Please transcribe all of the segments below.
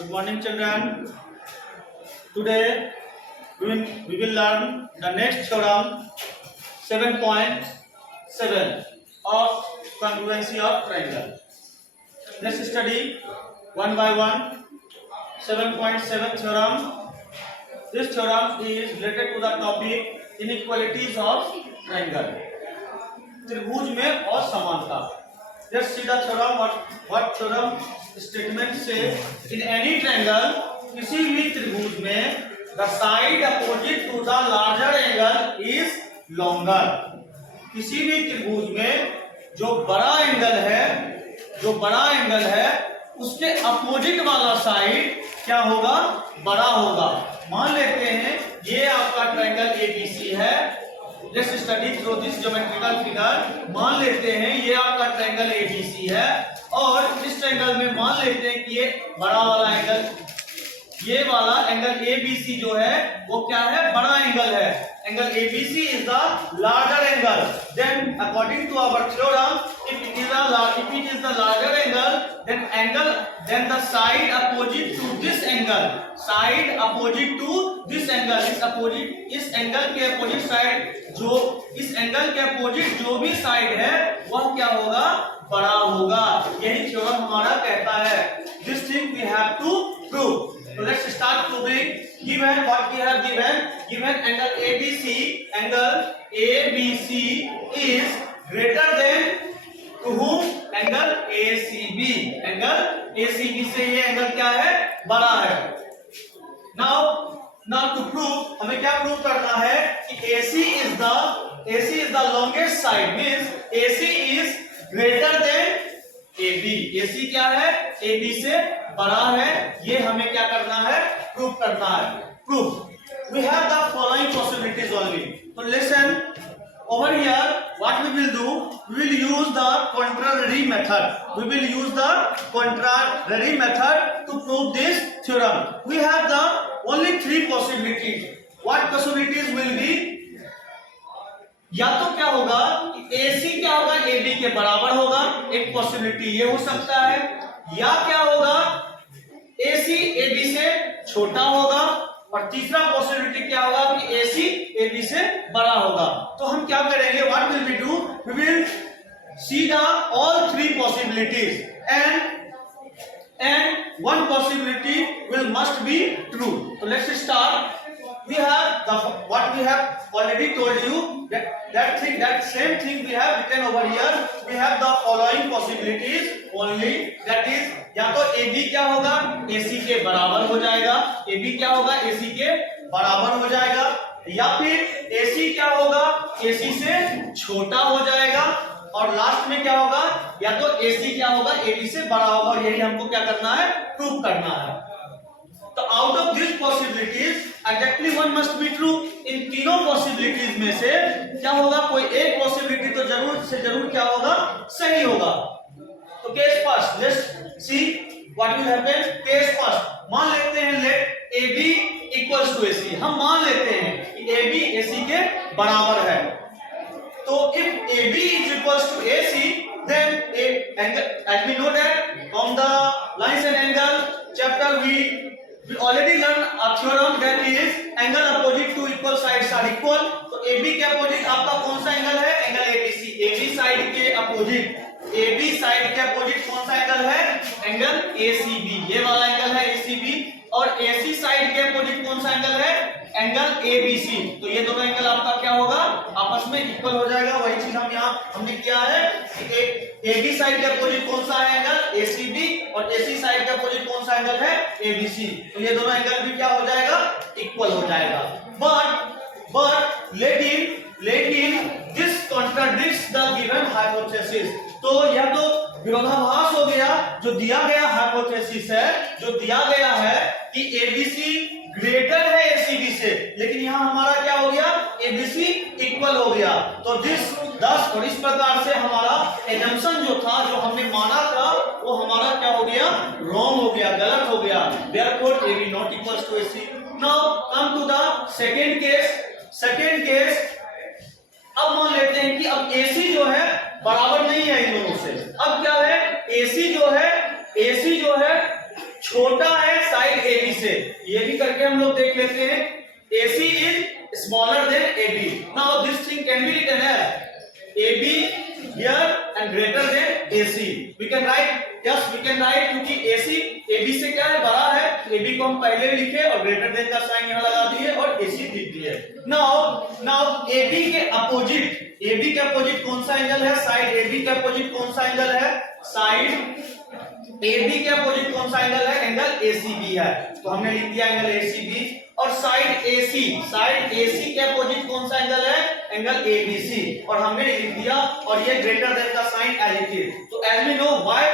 Good morning, children. Today we will learn the next theorem 7.7 of congruency of triangle. Let's study one by one. 7.7 theorem. This theorem is related to the topic inequalities of triangle. त्रिभुज में असमानता. Let's see the theorem. What theorem statement says in any triangle, किसी भी त्रिभुज में the side opposite to the larger angle is longer. किसी भी त्रिभुज में जो बड़ा एंगल है उसके अपोजिट वाला साइड क्या होगा? बड़ा होगा. मान लेते हैं ये आपका ट्रायंगल एबीसी है. Let's study through this geometrical figure. मान लेते हैं ये आपका ट्रायंगल एबीसी है और इस ट्रायंगल में मान लेते हैं कि ये बड़ा वाला एंगल, ये वाला एंगल एबीसी जो है वो क्या है? बड़ा एंगल है. Angle ABC is the larger angle. Then according to our theorem, if it is the larger angle, then the side opposite to this angle, इस एंगल के अपोजिट साइड, जो इस एंगल के अपोजिट जो भी साइड है वह क्या होगा? बड़ा होगा. यही थ्योरम हमारा कहता है. This thing we have to prove. So let's start proving. Given what we have given angle ABC is greater than to whom? Angle ACB. Angle ACB से ये एंगल क्या है? बड़ा है. Now to prove, हमें क्या प्रूव करना है कि AC is the longest side, means AC is greater than AB. AC क्या है? AB से बड़ा है. ये हमें क्या करना है? प्रूव करना है. Proof. We have the following possibilities only. So listen. Over here, what we will do? We will use the contrary method. To prove this theorem. We have the only three possibilities. What possibilities will be? या तो क्या होगा कि AC क्या होगा? AB के बराबर होगा. एक पॉसिबिलिटी ये हो सकता है. या क्या होगा? AC AB से छोटा होगा. और तीसरा पॉसिबिलिटी क्या होगा कि AC AB से बड़ा होगा. तो हम क्या करेंगे? What will we do? We will see the all three possibilities and one possibility must be true. So let's start. We have what we have already told you, that same thing we have written over here. We have the following possibilities only, that is, या तो AB क्या होगा? AC के बराबर हो जाएगा. AB क्या होगा? AC के बराबर हो जाएगा. या फिर AC क्या होगा? AC से छोटा हो जाएगा. और लास्ट में क्या होगा? या तो AC क्या होगा? AB से बड़ा होगा. और यही हमको क्या करना है? प्रूव करना है. तो out of this possibilities exactly one must be true. इन तीनों पॉसिबिलिटीज में से क्या होगा? कोई एक पॉसिबिलिटी तो जरूर क्या होगा? सही होगा. तो case first, let's see what will happen. Case first, मान लेते हैं let AB equals to AC. हम मान लेते हैं कि AB AC के बराबर है. तो if AB is equals to AC, then as we know that from the lines and angle chapter we already learned a theorem that is angle opposite to equal sides are equal. तो AB के opposite आपका कौन सा angle है? Angle ABC. AB side के opposite कौन सा angle है? Angle ACB. ये वाला एंगल है ACB. और AC साइड के अपोजिट कौन सा एंगल है? Angle ABC. तो ये दोनों एंगल आपका क्या होगा? आपस में इक्वल हो जाएगा. वही चीज हमने किया है. AB साइड के अपोजिट कौन सा है? Angle ACB. और AC साइड के अपोजिट कौन सा एंगल है? ABC. तो ये दोनों एंगल भी क्या हो जाएगा? इक्वल हो जाएगा. But लेकिन this contradicts the given hypothesis. तो यह तो विरोधाभास हो गया. जो दिया गया हाइपोथेसिस है, जो दिया गया है कि ABC ग्रेटर है ACB से, लेकिन यहाँ हमारा क्या हो गया? ABC इक्वल हो गया. तो और इस प्रकार से हमारा एजम्पशन जो था, जो हमने माना था, वो हमारा क्या हो गया? रॉन्ग हो गया, गलत हो गया. Therefore AB not equals to AC. Now come to the second case. अब मान लेते हैं कि अब AC जो है बराबर नहीं है इन दोनों से. अब क्या है? AC जो है छोटा छोटा है साइड AB से, ये भी करके हम लोग देख लेते हैं। AC is smaller than AB. Now this thing can be written as AB here and greater than AC. We can write, yes we can write, क्योंकि AC AB से क्या है, बड़ा है, AB को हम पहले लिखे और ग्रेटर देन का साइन यहाँ लगा दिए और AC लिख दिए। Now AB के अपोजिट कौन सा एंगल है, साइड AB के अपोजिट कौन सा एंगल है, साइड AB के अपोजिट कौन सा एंगल है, एंगल ACB है। तो हमने लिख दिया एंगल ACB। और साइड AC के अपोजिट कौन सा एंगल है, एंगल ABC, और हमने लिख दिया, और ये ग्रेटर देन का साइन एज इट इज। तो एज वी नो व्हाई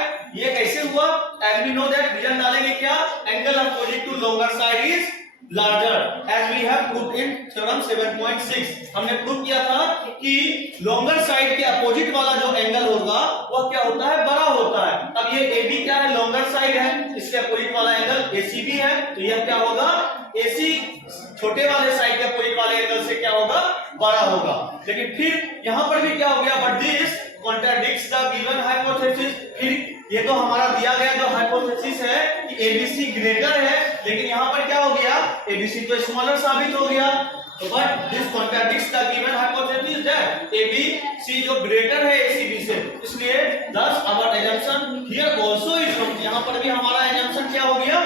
ये कैसे हुआ, as we know that reason डालेंगे क्या, angle opposite to lower side is larger as we have proved in theorem 7.6। हमने प्रूव किया था कि लॉन्गर साइड के अपोजिट वाला जो एंगल होगा वो क्या होता है, बड़ा होता है। अब ये AB क्या है, लॉन्गर साइड है, इसके अपोजिट वाला एंगल ACB है, तो यह क्या होगा, AC छोटे वाले साइड के अपोजिट वाले एंगल से क्या होगा, बड़ा होगा। लेकिन फिर यहां पर भी क्या हो गया, but this contradicts the given hypothesis. फिर ये तो हमारा दिया गया जो हाइपोथेसिस है कि ABC ग्रेटर है, लेकिन यहाँ पर क्या हो गया, ABC तो स्मॉलर साबित हो गया। तो but this contradicts the given hypothesis that ABC जो ग्रेटर है ACB से, इसलिए thus our assumption here also is wrong। यहाँ पर भी हमारा assumption क्या हो गया,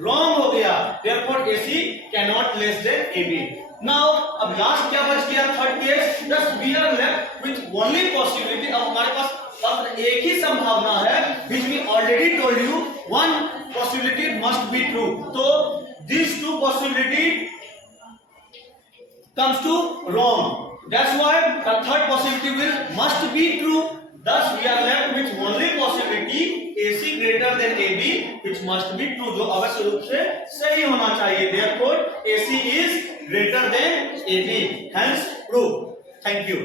रॉन्ग हो गया। therefore AC cannot less than AB। Now अब लास्ट क्या बच गया, third case, thus we are left with only possibility। अब हमारे पास अब एक ही संभावना है, which we already told you one possibility must be true। तो these two possibility comes to wrong, that's why the third possibility will must be true। thus we are left with only possibility AC greater than AB, which must be true, जो अवश्य रूप से सही होना चाहिए। therefore AC is greater than AB, hence proof। thank you।